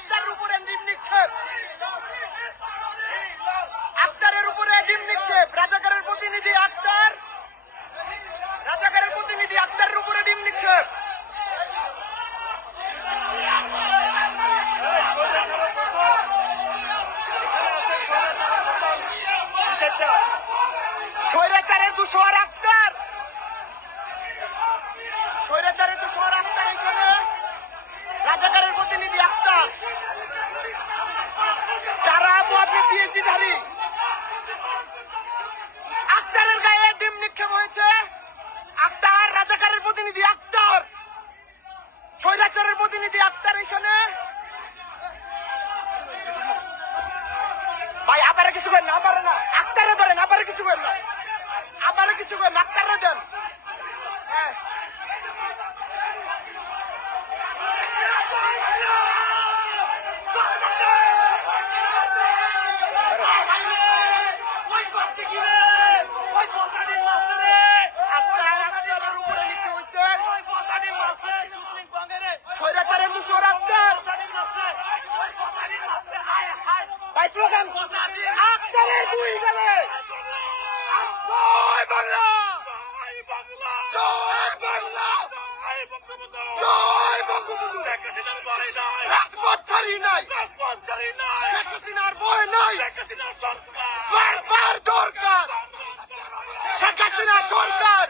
আপনার উপরে ডিম নিক্ষেপ। আক্তারের উপরে ডিম নিক্ষেপ। রাজাকারের প্রতিনিধি আক্তার। রাজাকারের প্রতিনিধি আক্তারের উপরে ডিম নিক্ষেপ। স্বৈরাচারের দুশোয়ার আক্তার। স্বৈরাচারের দুশোয়ার আক্তার এখানে। রাজাকারের প্রতিনিধি পিএইচডি ধারী। আক্তারের গায়ে ডিম নিক্ষেপ হয়েছে। আক্তার, রাজাকারের প্রতিনিধি আক্তার। স্বৈরাচারের প্রতিনিধি আক্তার এখানে ভাই আবারে কিছু করেন না আবারে না। আক্তারে ধরেন আবারে কিছু করেন না। আবারে কিছু করেন আক্তারে দেন। হ্যাঁ আক্তার আক্তারের উপরে নিক্ষেপ হয়েছে স্বৈরাচারের দুশোর আক্তার ভাই স্লোগান দুই গেলে বাংলা! জয় বাংলা! জয় বঙ্গবন্ধু! রাজপথ ছাড়ি নাই। শেখ হাসিনার ভয় নাই। বারবার দরকার। শেখ হাসিনা সরকার।